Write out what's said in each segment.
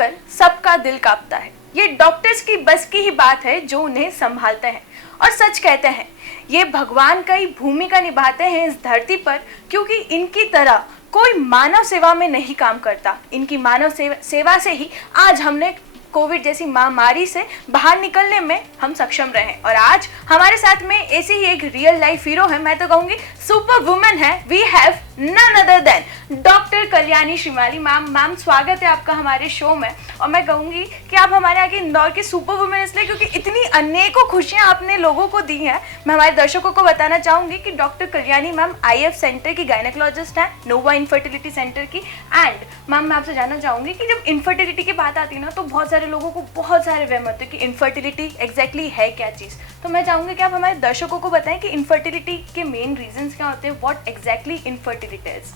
देखकर सबका दिल कांपता है। ये डॉक्टर्स की बस की ही बात है जो उन्हें संभालते हैं और सच कहते हैं ये भगवान का ही भूमिका निभाते हैं इस धरती पर, क्योंकि इनकी तरह कोई मानव सेवा में नहीं काम करता। इनकी मानव सेवा से ही आज हमने कोविड जैसी महामारी से बाहर निकलने में हम सक्षम रहे। और आज हमारे साथ में ऐसी ही एक रियल लाइफ हीरो है, मैं तो कहूँगी सुपर वुमेन है। We have none other than doctor Kalyani Shrimali ma'am. स्वागत है आपका हमारे शो में। और मैं कहूँगी कि आप हमारे आगे इंदौर की सुपर वुमेन इसलिए क्योंकि इतनी अनेकों खुशियाँ आपने लोगों को दी हैं। मैं हमारे दर्शकों को बताना चाहूँगी कि doctor Kalyani ma'am IF centre की गायनेकोलॉजिस्ट हैं, नोवा इनफर्टिलिटी सेंटर की। एंड मैम मैं आपसे जानना चाहूँगी कि जब इनफर्टिलिटी की बात आती है ना, तो बहुत सारे लोगों को बहुत सारे वहम होते हैं कि इनफर्टिलिटी एग्जैक्टली है क्या चीज़। तो मैं चाहूँगी कि आप हमारे दर्शकों को बताएं कि इनफर्टिलिटी के मेन रीजंस क्या होते हैं, what exactly infertility is.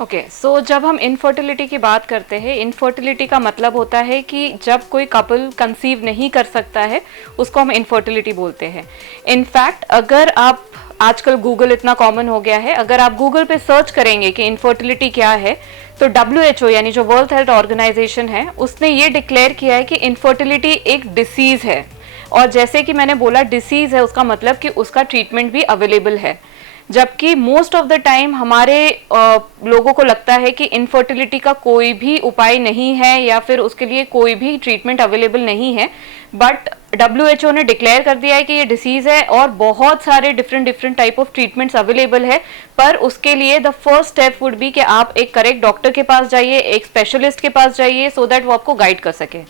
Okay, so जब हम इनफर्टिलिटी की बात करते हैं, इनफर्टिलिटी का मतलब होता है कि जब कोई कपल कंसीव नहीं कर सकता है उसको हम इनफर्टिलिटी बोलते हैं। इनफैक्ट अगर आप आजकल गूगल इतना कॉमन हो गया है, अगर आप गूगल पे सर्च करेंगे कि इनफर्टिलिटी क्या है, तो WHO यानी जो वर्ल्ड हेल्थ ऑर्गेनाइजेशन है उसने ये डिक्लेयर किया है कि इनफर्टिलिटी एक डिसीज है। और जैसे कि मैंने बोला डिसीज है, उसका मतलब कि उसका ट्रीटमेंट भी अवेलेबल है। जबकि मोस्ट ऑफ द टाइम हमारे लोगों को लगता है कि इनफर्टिलिटी का कोई भी उपाय नहीं है या फिर उसके लिए कोई भी ट्रीटमेंट अवेलेबल नहीं है। बट WHO ने डिक्लेयर कर दिया है कि ये डिसीज है और बहुत सारे different type of treatments available है। पर उसके लिए the first step would be कि आप एक करेक्ट डॉक्टर के पास जाइए, एक स्पेशलिस्ट के पास जाइए, सो दैट वो आपको गाइड कर सके।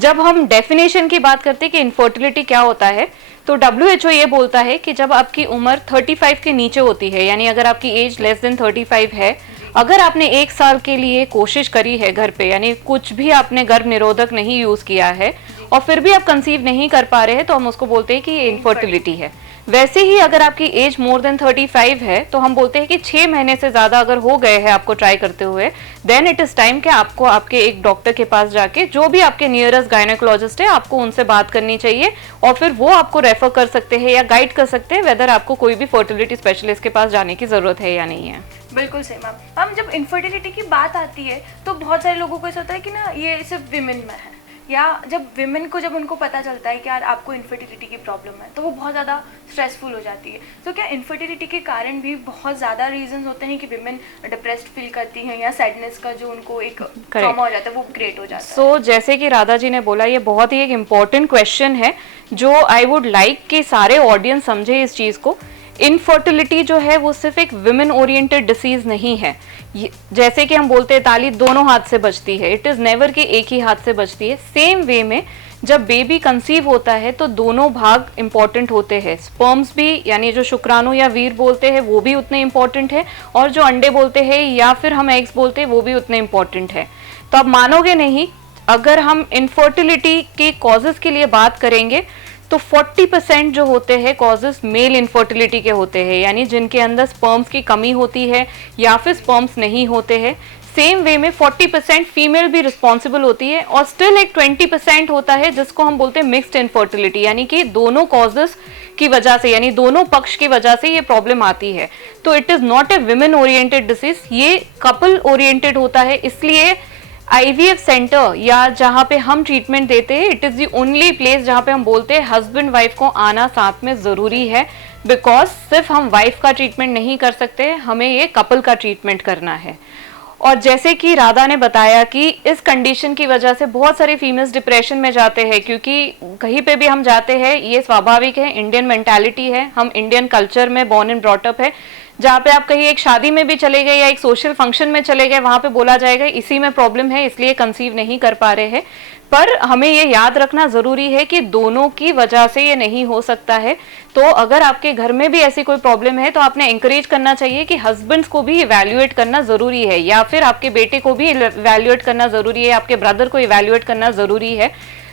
जब हम डेफिनेशन की बात करते हैं कि इनफर्टिलिटी क्या होता है, तो WHO ये बोलता है कि जब आपकी उम्र 35 के नीचे होती है, यानी अगर आपकी एज लेस देन 35 है, अगर आपने 1 साल के लिए कोशिश करी है घर पे, यानी कुछ भी आपने गर्भ निरोधक नहीं यूज किया है और फिर भी आप कंसीव नहीं कर पा रहे हैं, तो हम उसको बोलते हैं कि ये इनफर्टिलिटी है। वैसे ही अगर आपकी एज मोर देन 35 है तो हम बोलते हैं कि 6 महीने से ज्यादा अगर हो गए हैं आपको ट्राई करते हुए, देन इट इज टाइम कि आपको आपके एक डॉक्टर के पास जाके, जो भी आपके नियरेस्ट गायनेकोलॉजिस्ट है, आपको उनसे बात करनी चाहिए और फिर वो आपको रेफर कर सकते हैं या गाइड कर सकते हैं वेदर आपको कोई भी फर्टिलिटी स्पेशलिस्ट के पास जाने की जरूरत है या नहीं है। बिल्कुल सही मैम। जब इनफर्टिलिटी की बात आती है तो बहुत सारे लोगों को ऐसा होता है कि ना ये सिर्फ विमेन में है, या जब विमेन को जब उनको पता चलता है कि यार आपको इनफर्टिलिटी की प्रॉब्लम है तो वो बहुत ज़्यादा स्ट्रेसफुल हो जाती है। तो क्या इनफर्टिलिटी के कारण भी बहुत ज़्यादा रीजंस होते हैं कि विमेन डिप्रेस्ड फील करती हैं या सैडनेस का जो उनको एक ट्रॉमा हो जाता है वो क्रिएट हो जाता है? सो जैसे कि राधा जी ने बोला, ये बहुत ही एक इम्पॉर्टेंट क्वेश्चन है जो आई वुड लाइक कि सारे ऑडियंस समझे इस चीज़ को। इनफर्टिलिटी जो है वो सिर्फ एक विमेन ओरिएंटेड डिसीज नहीं है। जैसे कि हम बोलते हैं ताली दोनों हाथ से बजती है, इट इज नेवर कि एक ही हाथ से बजती है। सेम वे में जब बेबी कंसीव होता है तो दोनों भाग इंपॉर्टेंट होते हैं। स्पर्म्स भी, यानी जो शुक्राणु या वीर बोलते हैं, वो भी उतने इंपॉर्टेंट है, और जो अंडे बोलते हैं या फिर हम एग्स बोलते हैं वो भी उतने इंपॉर्टेंट है। तो आप मानोगे नहीं, अगर हम इनफर्टिलिटी के कॉजेज के लिए बात करेंगे तो 40% जो होते हैं कॉजेस मेल इनफर्टिलिटी के होते हैं, यानी जिनके अंदर स्पर्म्स की कमी होती है या फिर स्पर्म्स नहीं होते हैं। सेम वे में 40% फीमेल भी रिस्पॉन्सिबल होती है, और स्टिल एक 20% होता है जिसको हम बोलते हैं मिक्स्ड इनफर्टिलिटी, यानी कि दोनों कॉजेस की वजह से, यानी दोनों पक्ष की वजह से ये प्रॉब्लम आती है। तो it is not a women oriented disease, ये कपल ओरिएंटेड होता है। इसलिए IVF सेंटर या जहाँ पे हम ट्रीटमेंट देते हैं, it is the only place जहाँ पे हम बोलते हैं हस्बैंड वाइफ को आना साथ में जरूरी है, बिकॉज सिर्फ हम वाइफ का ट्रीटमेंट नहीं कर सकते, हमें ये कपल का ट्रीटमेंट करना है। और जैसे कि राधा ने बताया कि इस कंडीशन की वजह से बहुत सारे फीमेल्स डिप्रेशन में जाते हैं, क्योंकि कहीं पे भी हम जाते हैं ये स्वाभाविक है, इंडियन मेंटालिटी है, हम इंडियन कल्चर में बॉर्न एंड ब्रॉट अप है। जहाँ पे आप कहीं एक शादी में भी चले गए या एक सोशल फंक्शन में चले गए, वहां पे बोला जाएगा इसी में प्रॉब्लम है इसलिए कंसीव नहीं कर पा रहे हैं। पर हमें ये याद रखना जरूरी है कि दोनों की वजह से ये नहीं हो सकता है। तो अगर आपके घर में भी ऐसी कोई प्रॉब्लम है तो आपने इंकरेज करना चाहिए कि हस्बैंड्स को भी इवैल्यूएट करना जरूरी है, या फिर आपके बेटे को भी इवैल्यूएट करना जरूरी है, आपके ब्रदर को इवैल्यूएट करना जरूरी है।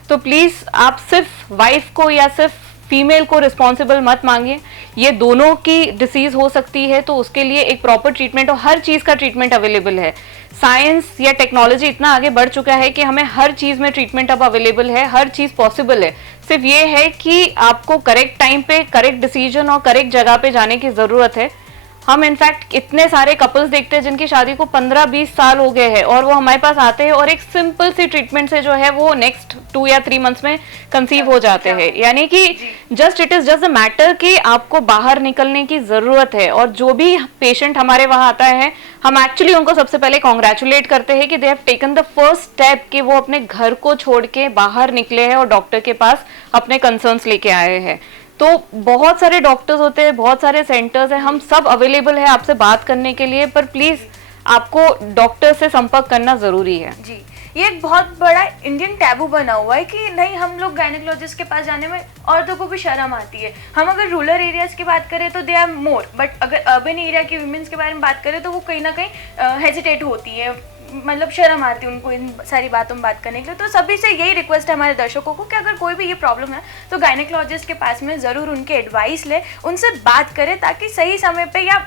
तो प्लीज आप सिर्फ वाइफ को या सिर्फ फीमेल को रिस्पॉन्सिबल मत मांगिए, ये दोनों की डिसीज हो सकती है, तो उसके लिए एक प्रॉपर ट्रीटमेंट और हर चीज का ट्रीटमेंट अवेलेबल है। साइंस या टेक्नोलॉजी इतना आगे बढ़ चुका है कि हमें हर चीज में ट्रीटमेंट अब अवेलेबल है, हर चीज पॉसिबल है। सिर्फ ये है कि आपको करेक्ट टाइम पे करेक्ट डिसीजन और करेक्ट जगह पे जाने की जरूरत है। हम इनफैक्ट इतने सारे कपल्स देखते हैं जिनकी शादी को 15-20 साल हो गए हैं और वो हमारे पास आते हैं और एक सिंपल सी ट्रीटमेंट से जो है वो नेक्स्ट 2 या 3 मंथ्स में कंसीव हो जाते हैं। यानी कि just it is just the matter कि आपको बाहर निकलने की जरूरत है। और जो भी पेशेंट हमारे वहां आता है, हम एक्चुअली उनको सबसे पहले कॉन्ग्रेचुलेट करते हैं कि they have taken the first step, कि वो अपने घर को छोड़ के बाहर निकले हैं और डॉक्टर के पास अपने कंसर्न्स लेके आए हैं। तो बहुत सारे डॉक्टर्स होते हैं, बहुत सारे सेंटर्स हैं, हम सब अवेलेबल है आपसे बात करने के लिए, पर प्लीज आपको डॉक्टर से संपर्क करना जरूरी है। जी, ये एक बहुत बड़ा इंडियन टैबू बना हुआ है कि नहीं, हम लोग गायनेकोलॉजिस्ट के पास जाने में औरतों को भी शर्म आती है। हम अगर रूरल एरियाज की बात करें तो दे आर मोर, बट अगर अर्बन एरिया की वीमेंस के बारे में बात करें तो वो कहीं ना कहीं हेजिटेट होती है, मतलब शर्म आती है उनको इन सारी बातों में बात करने के लिए। तो सभी से यही रिक्वेस्ट है हमारे दर्शकों को कि अगर कोई भी ये प्रॉब्लम है तो गायनेकोलॉजिस्ट के पास में ज़रूर उनके एडवाइस ले, उनसे बात करें, ताकि सही समय पे, या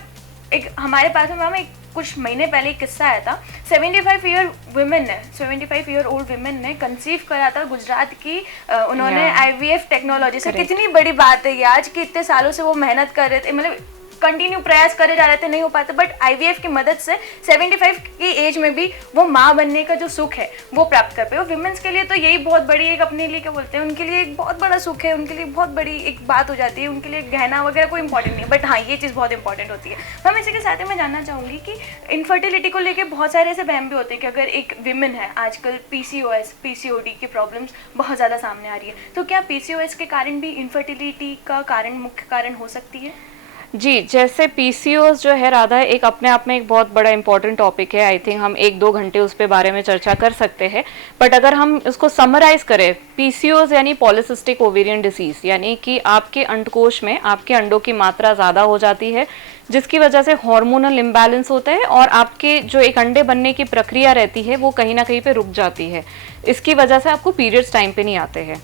एक हमारे पास में मैम एक कुछ महीने पहले एक किस्सा आया था, 75 ईयर ओल्ड वुमेन ने कंसीव करा था गुजरात की, उन्होंने IVF टेक्नोलॉजी से। कितनी बड़ी बात है ये, आज के इतने सालों से वो मेहनत कर रहे थे, मतलब कंटिन्यू प्रयास करे जा रहे थे, नहीं हो पाते, बट IVF की मदद से 75 की एज में भी वो माँ बनने का जो सुख है वो प्राप्त कर पाए। और विमेंस के लिए तो यही बहुत बड़ी एक, अपने लिए क्या बोलते हैं, उनके लिए एक बहुत बड़ा सुख है, उनके लिए बहुत बड़ी एक बात हो जाती है, उनके लिए गहना वगैरह कोई इंपॉर्टेंट नहीं है, बट हाँ ये चीज़ बहुत इंपॉर्टेंट होती है। मैम इसी के साथ ही मैं जानना चाहूँगी कि इनफर्टिलिटी को लेकर बहुत सारे ऐसे वहम भी होते हैं कि अगर एक विमेन है, आजकल PCOD की प्रॉब्लम्स बहुत ज़्यादा सामने आ रही है, तो क्या PCOS के कारण भी इनफर्टिलिटी का कारण, मुख्य कारण हो सकती है? जी, जैसे PCOS जो है राधा, एक अपने आप में एक बहुत बड़ा इंपॉर्टेंट टॉपिक है। आई थिंक हम 1-2 घंटे उस पे बारे में चर्चा कर सकते हैं, बट अगर हम इसको समराइज करें, PCOS यानी पॉलिसिस्टिक ओवेरियन डिसीज, यानी कि आपके अंडकोश में आपके अंडों की मात्रा ज़्यादा हो जाती है, जिसकी वजह से हार्मोनल इम्बैलेंस होता है और आपके जो एक अंडे बनने की प्रक्रिया रहती है वो कहीं ना कहीं पे रुक जाती है। इसकी वजह से आपको पीरियड्स टाइम पे नहीं आते हैं।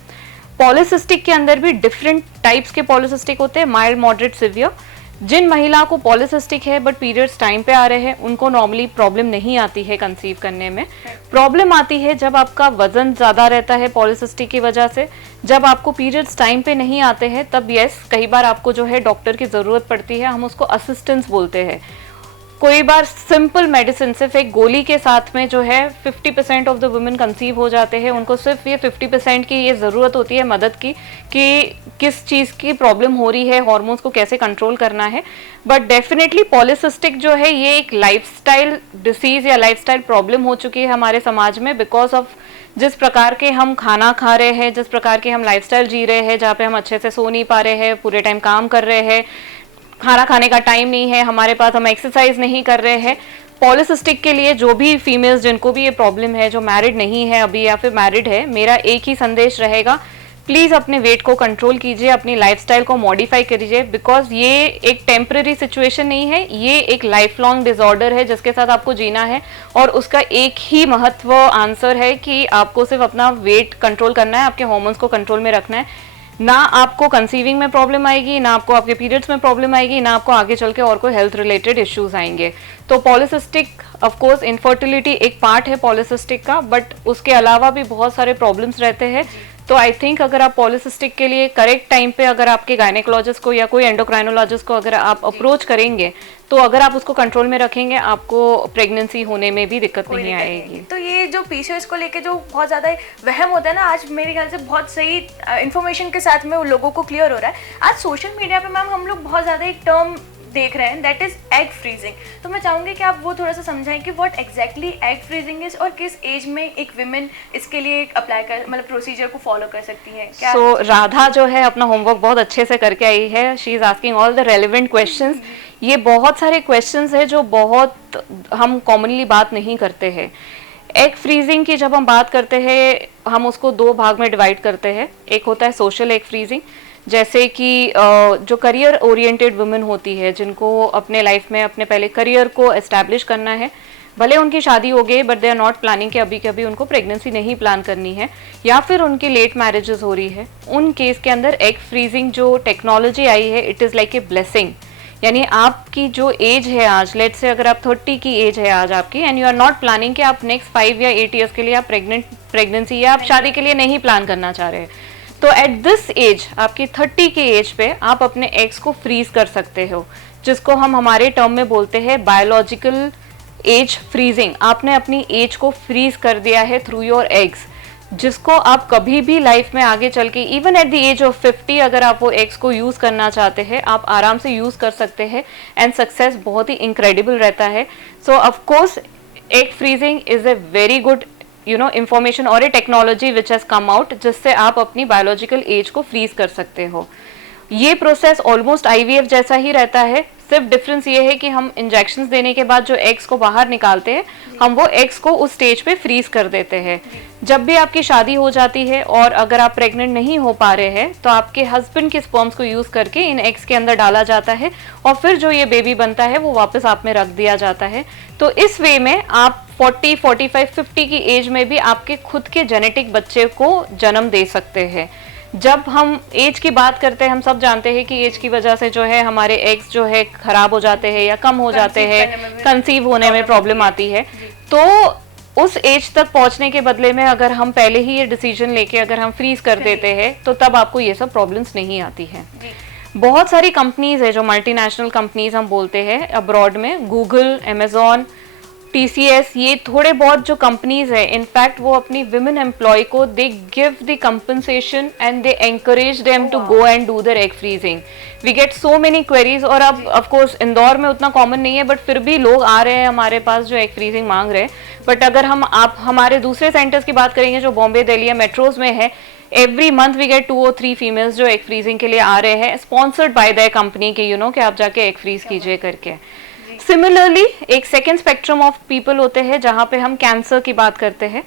पॉलिसिस्टिक के अंदर भी डिफरेंट टाइप्स के पॉलिसिस्टिक होते हैं, माइल्ड, मॉडरेट, सिवियर। जिन महिला को पॉलिसिस्टिक है बट पीरियड्स टाइम पे आ रहे हैं, उनको नॉर्मली प्रॉब्लम नहीं आती है कंसीव करने में। प्रॉब्लम आती है जब आपका वजन ज्यादा रहता है पॉलिसिस्टिक की वजह से, जब आपको पीरियड्स टाइम पे नहीं आते हैं, तब यस कई बार आपको जो है डॉक्टर की जरूरत पड़ती है, हम उसको असिस्टेंस बोलते हैं। कोई बार सिंपल मेडिसिन, सिर्फ एक गोली के साथ में जो है 50% ऑफ द वुमेन कंसीव हो जाते हैं। उनको सिर्फ ये 50% की ये ज़रूरत होती है मदद की, कि किस चीज़ की प्रॉब्लम हो रही है, हार्मोन्स को कैसे कंट्रोल करना है। बट डेफिनेटली पॉलिसिस्टिक जो है ये एक लाइफस्टाइल डिसीज या लाइफस्टाइल प्रॉब्लम हो चुकी है हमारे समाज में, बिकॉज ऑफ जिस प्रकार के हम खाना खा रहे हैं, जिस प्रकार के हम लाइफस्टाइल जी रहे हैं, जहाँ पे हम अच्छे से सो नहीं पा रहे हैं, पूरे टाइम काम कर रहे हैं, खाना खाने का टाइम नहीं है हमारे पास, हम एक्सरसाइज नहीं कर रहे हैं। पॉलिसिस्टिक के लिए जो भी फीमेल्स जिनको भी ये प्रॉब्लम है, जो मैरिड नहीं है अभी या फिर मैरिड है, मेरा एक ही संदेश रहेगा, प्लीज़ अपने वेट को कंट्रोल कीजिए, अपनी लाइफस्टाइल को मॉडिफाई करिए, बिकॉज ये एक टेम्पररी सिचुएशन नहीं है, ये एक लाइफ लॉन्ग डिसऑर्डर है जिसके साथ आपको जीना है। और उसका एक ही महत्व आंसर है कि आपको सिर्फ अपना वेट कंट्रोल करना है, आपके हार्मोन्स को कंट्रोल में रखना है। ना आपको कंसीविंग में प्रॉब्लम आएगी, ना आपको आपके पीरियड्स में प्रॉब्लम आएगी, ना आपको आगे चल के और कोई हेल्थ रिलेटेड इश्यूज आएंगे। तो पॉलिसिस्टिक ऑफ कोर्स इनफर्टिलिटी एक पार्ट है पॉलिसिस्टिक का, बट उसके अलावा भी बहुत सारे प्रॉब्लम्स रहते हैं। तो आई थिंक अगर आप पॉलिसिस्टिक के लिए करेक्ट टाइम पे अगर आपके गायनेकोलॉजिस्ट को या कोई एंडोक्राइनोलॉजिस्ट को अगर आप अप्रोच करेंगे, तो अगर आप उसको कंट्रोल में रखेंगे, आपको प्रेगनेंसी होने में भी दिक्कत नहीं आएगी। तो ये जो PCOS को लेके जो बहुत ज़्यादा वहम होता है ना, आज मेरे ख्याल से बहुत सही इन्फॉर्मेशन के साथ में उन लोगों को क्लियर हो रहा है। आज सोशल मीडिया पे मैम हम लोग बहुत ज़्यादा एक टर्म देख रहे हैं, दैट इज एग फ्रीजिंग। तो मैं चाहूंगी कि आप वो थोड़ा सा समझाएं कि what exactly egg freezing is, और किस एज में एक विमेन इसके लिए अप्लाई कर, मतलब प्रोसीजर को फॉलो कर सकती है। क्या राधा जो है अपना होमवर्क बहुत अच्छे से करके आई है, she is asking all the relevant questions. ये बहुत सारे क्वेश्चंस है जो बहुत हम कॉमनली बात नहीं करते हैं। एग फ्रीजिंग की जब हम बात करते हैं, हम उसको 2 भाग में डिवाइड करते हैं। एक होता है सोशल एग फ्रीजिंग, जैसे कि जो करियर ओरिएंटेड वुमेन होती है, जिनको अपने लाइफ में अपने पहले करियर को एस्टैब्लिश करना है, भले उनकी शादी हो गई but they are not planning कि अभी के अभी उनको प्रेगनेंसी नहीं प्लान करनी है, या फिर उनकी लेट मैरिजेस हो रही है, उन केस के अंदर एग फ्रीजिंग जो टेक्नोलॉजी आई है, it is like a blessing. यानी आपकी जो एज है आज, लेट से अगर आप 30 की एज है आज आपकी, and you are not planning कि आप नेक्स्ट 5 या 8 ईयर्स के लिए आप प्रेगनेंसी या आप शादी के लिए नहीं प्लान करना चाह रहे हैं, तो एट दिस एज, आपकी 30 के एज पे आप अपने एग्स को फ्रीज कर सकते हो। जिसको हम हमारे टर्म में बोलते हैं बायोलॉजिकल एज फ्रीजिंग। आपने अपनी एज को फ्रीज कर दिया है थ्रू योर एग्स, जिसको आप कभी भी लाइफ में आगे चल के even at the age of 50 अगर आप वो एग्स को यूज करना चाहते हैं, आप आराम से यूज कर सकते हैं एंड सक्सेस बहुत ही इनक्रेडिबल रहता है। So of course egg freezing is a very good information और a technology which has come out, जिससे आप अपनी बायोलॉजिकल एज को फ्रीज कर सकते हो। ये प्रोसेस ऑलमोस्ट आईवीएफ जैसा ही रहता है, सिर्फ डिफरेंस ये है कि हम इंजेक्शंस देने के बाद जो एग्स को बाहर निकालते हैं, हम वो एग्स को उस स्टेज पे फ्रीज कर देते हैं। जब भी आपकी शादी हो जाती है और अगर आप प्रेग्नेंट नहीं हो पा रहे हैं, तो आपके हस्बैंड के स्पर्म्स को यूज करके इन एग्स के अंदर डाला जाता है और फिर जो ये बेबी बनता है वो वापस आप में रख दिया जाता है। तो इस वे में आप 40, 45, 50 की एज में भी आपके खुद के जेनेटिक बच्चे को जन्म दे सकते हैं। जब हम एज की बात करते हैं, हम सब जानते हैं कि एज की वजह से जो है हमारे एग्स जो है खराब हो जाते हैं या कम हो जाते हैं, कंसीव होने में प्रॉब्लम आती है। तो उस एज तक पहुंचने के बदले में अगर हम पहले ही ये डिसीजन लेके अगर हम फ्रीज कर देते हैं, तो तब आपको ये सब प्रॉब्लम्स नहीं आती है। बहुत सारी कंपनीज है जो मल्टीनेशनल कंपनीज हम बोलते हैं अब्रॉड में, गूगल, अमेजॉन, TCS, ये थोड़े बहुत जो कंपनीज है, इनफैक्ट वो अपनी विमेन एम्प्लॉय को they give the compensation and they encourage them to go and do their egg freezing. We get so many queries, और अब ऑफ कोर्स इंदौर में उतना कॉमन नहीं है, बट फिर भी लोग आ रहे हैं हमारे पास जो एग फ्रीजिंग मांग रहे हैं। बट अगर आप हमारे दूसरे सेंटर्स की बात करेंगे जो बॉम्बे, दिल्ली या मेट्रोज में है, every month we get 2 or 3 females जो एग फ्रीजिंग के लिए आ रहे हैं, स्पॉन्सर्ड बाय द कंपनी के, कि आप जाके एग फ्रीज कीजिए करके। सिमिलरली एक सेकेंड स्पेक्ट्रम ऑफ पीपल होते हैं जहाँ पे हम कैंसर की बात करते हैं।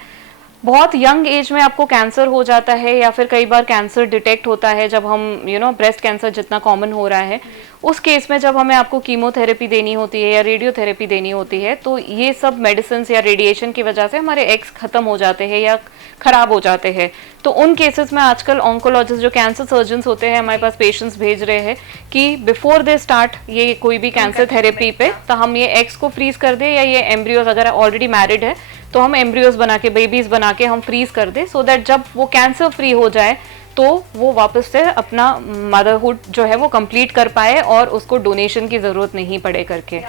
बहुत यंग एज में आपको कैंसर हो जाता है, या फिर कई बार कैंसर डिटेक्ट होता है जब हम ब्रेस्ट कैंसर जितना कॉमन हो रहा है, उस केस में जब हमें आपको कीमोथेरेपी देनी होती है या रेडियोथेरेपी देनी होती है, तो ये सब मेडिसिन या रेडिएशन की वजह से हमारे एग्स खत्म हो जाते हैं या खराब हो जाते हैं। तो उन केसेस में आजकल ऑन्कोलॉजिस्ट जो कैंसर सर्जन्स होते हैं हमारे पास पेशेंट्स भेज रहे हैं कि बिफोर दे स्टार्ट ये कोई भी कैंसर थेरेपी पे, तो हम ये एग्स को फ्रीज कर दे, या ये एम्ब्रियोज अगर ऑलरेडी मैरिड है तो हम एम्ब्रियोज बना के, बेबीज बना के हम फ्रीज कर दे, सो दैट जब वो कैंसर फ्री हो जाए तो वो वापस से अपना मदरहुड जो है वो कंप्लीट कर पाए और उसको डोनेशन की जरूरत नहीं पड़े करके।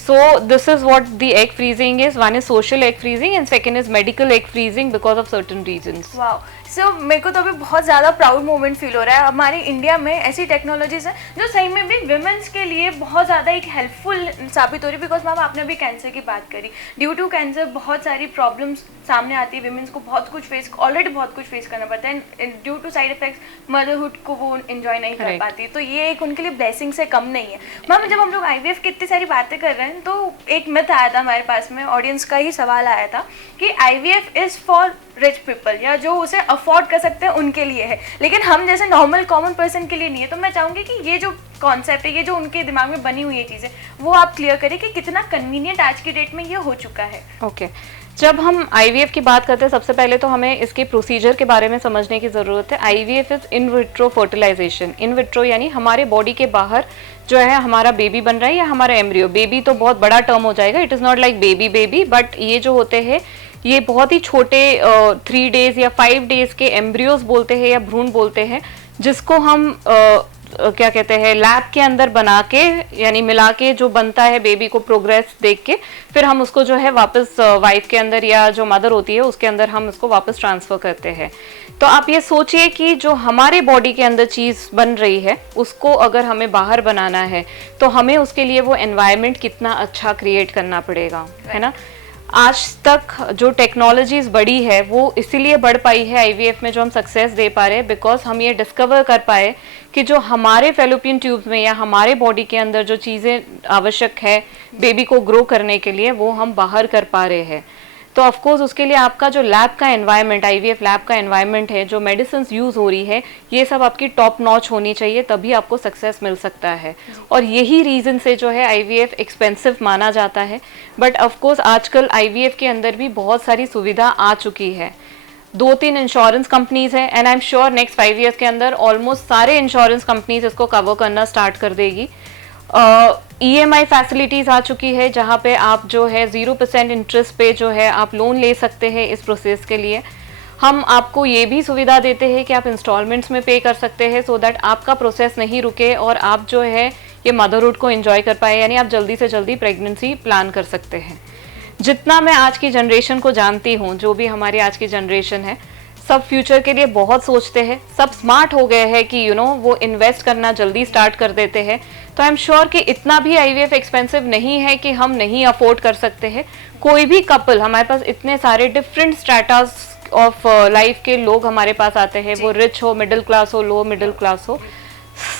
So this is what the egg freezing is. One is social egg freezing and second is medical egg freezing because of certain reasons. Wow. सो मेरे को तो अभी बहुत ज़्यादा प्राउड मोमेंट फील हो रहा है। हमारे इंडिया में ऐसी टेक्नोलॉजीज हैं जो सही में भी विमेंस के लिए बहुत ज़्यादा एक हेल्पफुल साबित हो रही है। बिकॉज मैम आपने अभी कैंसर की बात करी, ड्यू टू कैंसर बहुत सारी प्रॉब्लम्स सामने आती है, विमेंस को ऑलरेडी बहुत कुछ फेस करना पड़ता है, due to side effects motherhood को वो एंजॉय नहीं कर पाती, तो ये एक उनके लिए ब्लेसिंग से कम नहीं है। मैम जब हम लोग IVF की इतनी सारी बातें कर रहे हैं, तो एक मिथ आया था हमारे पास में, ऑडियंस का ही सवाल आया था कि IVF is for rich people, या जो उसे अफोर्ड कर सकते हैं उनके लिए है, लेकिन हम जैसे नॉर्मल कॉमन पर्सन के लिए नहीं है। तो मैं चाहूँगी कि ये जो कॉन्सेप्ट है, ये जो उनके दिमाग में बनी हुई है चीज़ें, वो आप क्लियर करें कि कितना कन्वीनियंट आज की डेट में ये हो चुका है। ओके जब हम IVF की बात करते हैं, सबसे पहले तो हमें इसके प्रोसीजर के बारे में समझने की ज़रूरत है। IVF is in vitro fertilisation. In vitro यानी हमारे बॉडी के बाहर जो है हमारा बेबी बन रहा है या हमारा एम्ब्रियो। बेबी तो बहुत बड़ा टर्म हो जाएगा, it is not like baby, but ये जो होते हैं ये बहुत ही छोटे 3 days या 5 days के एम्ब्रियोज बोलते हैं या भ्रूण बोलते हैं, जिसको हम क्या कहते हैं लैब के अंदर बना के यानी मिला के जो बनता है बेबी को प्रोग्रेस देख के, फिर हम उसको जो है वापस वाइफ के अंदर या जो मदर होती है उसके अंदर हम उसको वापस ट्रांसफर करते हैं। तो आप ये सोचिए कि जो हमारे बॉडी के अंदर चीज़ बन रही है उसको अगर हमें बाहर बनाना है तो हमें उसके लिए वो एनवायरनमेंट कितना अच्छा क्रिएट करना पड़ेगा, है ना। आज तक जो टेक्नोलॉजीज बढ़ी है वो इसीलिए बढ़ पाई है IVF में, जो हम सक्सेस दे पा रहे हैं, बिकॉज हम ये डिस्कवर कर पाए कि जो हमारे फेलोपियन ट्यूब्स में या हमारे बॉडी के अंदर जो चीज़ें आवश्यक है बेबी को ग्रो करने के लिए, वो हम बाहर कर पा रहे हैं। तो ऑफ कोर्स उसके लिए आपका जो लैब का एनवायरनमेंट, IVF लैब का एनवायरनमेंट है, जो मेडिसिन यूज़ हो रही है, ये सब आपकी टॉप नॉच होनी चाहिए, तभी आपको सक्सेस मिल सकता है। और यही रीज़न से जो है IVF एक्सपेंसिव माना जाता है। बट ऑफ कोर्स आजकल IVF के अंदर भी बहुत सारी सुविधा आ चुकी है। 2-3 इंश्योरेंस कंपनीज है, and I am sure next 5 years के अंदर ऑलमोस्ट सारे इंश्योरेंस कंपनीज इसको कवर करना स्टार्ट कर देगी। EMI फैसिलिटीज़ आ चुकी है, जहाँ पे आप जो है 0% इंटरेस्ट पे जो है आप लोन ले सकते हैं इस प्रोसेस के लिए। हम आपको ये भी सुविधा देते हैं कि आप इंस्टॉलमेंट्स में पे कर सकते हैं, सो दैट आपका प्रोसेस नहीं रुके और आप जो है ये मदरहुड को एंजॉय कर पाए, यानी आप जल्दी से जल्दी प्रेगनेंसी प्लान कर सकते हैं। जितना मैं आज की जनरेशन को जानती हूँ, जो भी हमारी आज की जनरेशन है, सब फ्यूचर के लिए बहुत सोचते हैं, सब स्मार्ट हो गए हैं कि वो इन्वेस्ट करना जल्दी स्टार्ट कर देते हैं। तो आई एम श्योर कि इतना भी आईवीएफ एक्सपेंसिव नहीं है कि हम नहीं अफोर्ड कर सकते हैं। कोई भी कपल, हमारे पास इतने सारे डिफरेंट स्ट्रेटास ऑफ लाइफ के लोग हमारे पास आते हैं, वो रिच हो, मिडिल क्लास हो, लो मिडिल क्लास हो,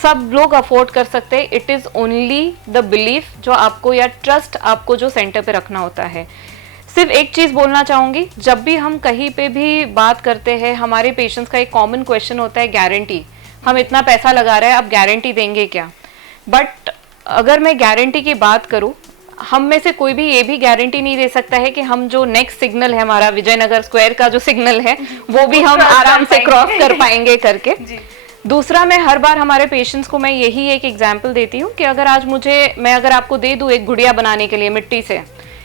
सब लोग अफोर्ड कर सकते हैं। It is only the belief जो आपको, या ट्रस्ट आपको जो सेंटर पे रखना होता है। सिर्फ एक चीज़ बोलना चाहूँगी, जब भी हम कहीं पे भी बात करते हैं, हमारे पेशेंट्स का एक कॉमन क्वेश्चन होता है गारंटी। हम इतना पैसा लगा रहे हैं, अब गारंटी देंगे क्या? बट अगर मैं गारंटी की बात करूँ, हम में से कोई भी ये भी गारंटी नहीं दे सकता है कि हम जो नेक्स्ट सिग्नल है हमारा विजयनगर स्क्वायर का जो सिग्नल है वो भी हम आराम से क्रॉस कर पाएंगे करके। दूसरा, मैं हर बार हमारे पेशेंट्स को मैं यही एक एग्जांपल देती हूँ कि अगर आज मैं अगर आपको दे दूँ एक गुड़िया बनाने के लिए मिट्टी से,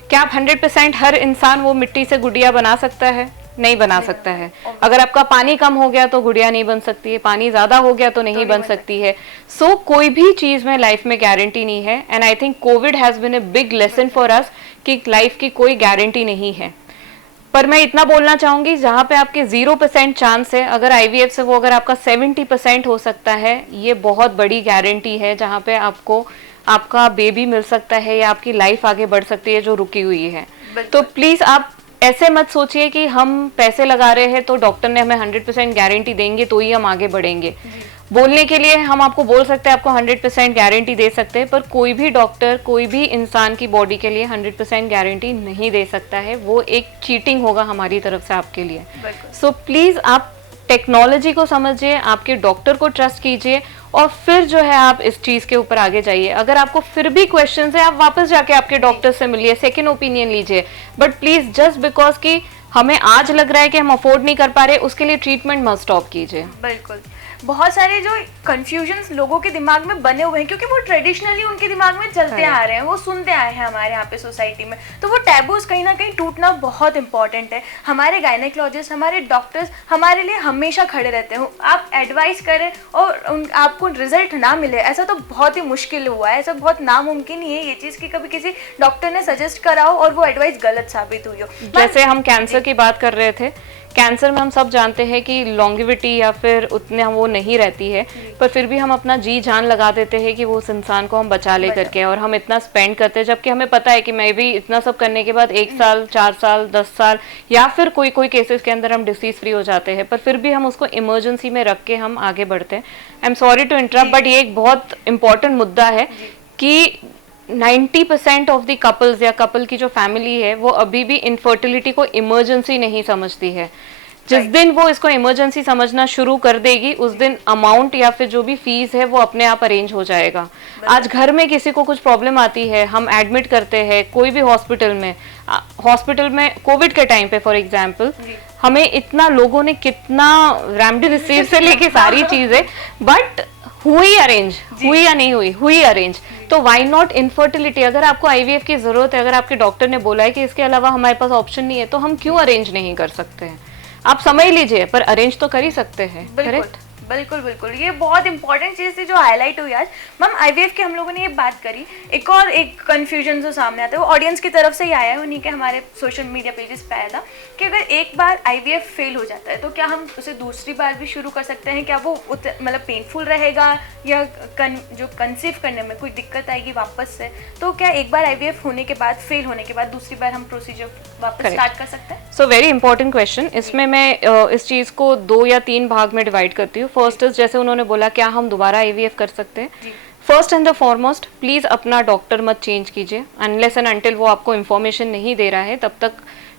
क्या आप 100% हर इंसान वो मिट्टी से गुड़िया बना सकता है? नहीं बना सकता है। अगर आपका पानी कम हो गया तो गुड़िया नहीं बन सकती है, पानी ज्यादा हो गया तो नहीं बन सकती है। सो कोई भी चीज में लाइफ में गारंटी नहीं है। And I think COVID has been a big lesson for us कि लाइफ की कोई गारंटी नहीं है। पर मैं इतना बोलना चाहूंगी, जहाँ पे आपके 0% चांस है, अगर आईवीएफ से वो अगर आपका 70% हो सकता है, ये बहुत बड़ी गारंटी है, जहाँ पे आपको आपका बेबी मिल सकता है या आपकी लाइफ आगे बढ़ सकती है जो रुकी हुई है। तो प्लीज आप ऐसे मत सोचिए कि हम पैसे लगा रहे हैं तो डॉक्टर ने हमें 100% गारंटी देंगे तो ही हम आगे बढ़ेंगे। बोलने के लिए हम आपको बोल सकते हैं, आपको 100% गारंटी दे सकते हैं, पर कोई भी डॉक्टर कोई भी इंसान की बॉडी के लिए 100% गारंटी नहीं दे सकता है। वो एक चीटिंग होगा हमारी तरफ से आपके लिए। सो प्लीज आप टेक्नोलॉजी को समझिए, आपके डॉक्टर को ट्रस्ट कीजिए और फिर जो है आप इस चीज के ऊपर आगे जाइए। अगर आपको फिर भी क्वेश्चन है, आप वापस जाके आपके डॉक्टर से मिलिए, सेकेंड ओपिनियन लीजिए। बट प्लीज जस्ट बिकॉज कि हमें आज लग रहा है कि हम अफोर्ड नहीं कर पा रहे, उसके लिए ट्रीटमेंट मत स्टॉप कीजिए। बिल्कुल। बहुत सारे जो कंफ्यूजन्स लोगों के दिमाग में बने हुए हैं, क्योंकि वो ट्रेडिशनली उनके दिमाग में चलते आ रहे हैं, वो सुनते आए हैं हमारे यहाँ पे सोसाइटी में, तो वो टैबूज कहीं ना कहीं टूटना बहुत इंपॉर्टेंट है। हमारे गायनेकोलॉजिस्ट, हमारे डॉक्टर्स हमारे लिए हमेशा खड़े रहते हैं। आप एडवाइस करें और आपको रिजल्ट ना मिले, ऐसा तो बहुत ही मुश्किल हुआ है, ऐसा बहुत नामुमकिन ही है ये चीज़ कि कभी किसी डॉक्टर ने सजेस्ट करा हो और वो एडवाइस गलत साबित हुई हो। जैसे हम कैंसर की बात कर रहे थे, कैंसर में हम सब जानते हैं कि लॉन्गिविटी या फिर उतने वो नहीं रहती है, पर फिर भी हम अपना जी जान लगा देते हैं कि वो उस इंसान को हम बचा ले करके, और हम इतना स्पेंड करते हैं, जबकि हमें पता है कि मैं भी इतना सब करने के बाद 1 साल, 4 साल, 10 साल या फिर कोई केसेस के अंदर हम डिसीज फ्री हो जाते हैं, पर फिर भी हम उसको इमरजेंसी में रख के हम आगे बढ़ते हैं। I am sorry to interrupt, but ये एक बहुत इंपॉर्टेंट मुद्दा है कि 90% ऑफ द कपल्स या कपल की जो फैमिली है वो अभी भी इनफर्टिलिटी को इमरजेंसी नहीं समझती है। जिस दिन वो इसको इमरजेंसी समझना शुरू कर देगी, उस दिन अमाउंट या फिर जो भी फीस है वो अपने आप अरेंज हो जाएगा। आज घर में किसी को कुछ प्रॉब्लम आती है, हम एडमिट करते हैं कोई भी हॉस्पिटल में कोविड के टाइम पे फॉर एग्जांपल, हमें इतना लोगों ने कितना रेमडेसिविर से लेके सारी चीजें, बट हुई अरेंज, हुई या नहीं हुई, हुई अरेंज। तो व्हाई नॉट इनफर्टिलिटी? अगर आपको आईवीएफ की जरूरत है, अगर आपके डॉक्टर ने बोला है कि इसके अलावा हमारे पास ऑप्शन नहीं है, तो हम क्यों अरेंज नहीं कर सकते हैं? आप समझ लीजिए, पर अरेंज तो कर ही सकते हैं। करेक्ट? बिल्कुल बिल्कुल, ये बहुत इंपॉर्टेंट चीज़ थी जो हाईलाइट हुई आज। मैम, आईवीएफ की हम लोगों ने ये बात करी, एक कंफ्यूजन जो सामने आता है वो ऑडियंस की तरफ से ही आया है, उन्हीं के हमारे सोशल मीडिया पेजेस पे आया था कि अगर एक बार आईवीएफ फेल हो जाता है तो क्या हम उसे दूसरी बार भी शुरू कर सकते हैं? क्या वो मतलब पेनफुल रहेगा या जो कंसीव करने में कोई दिक्कत आएगी वापस से? तो क्या एक बार आईवीएफ होने के बाद, फेल होने के बाद दूसरी बार हम प्रोसीजर वापस स्टार्ट कर सकते हैं? So very important question. इसमें मैं इस चीज़ को 2 या 3 भाग में डिवाइड करती हूँ। फर्स्ट इज, जैसे उन्होंने बोला क्या हम दोबारा आईवीएफ कर सकते हैं? First and the foremost, please अपना डॉक्टर मत चेंज कीजिए अनलेस एंड अनटिल वो आपको इन्फॉर्मेशन नहीं दे रहा है। तब तक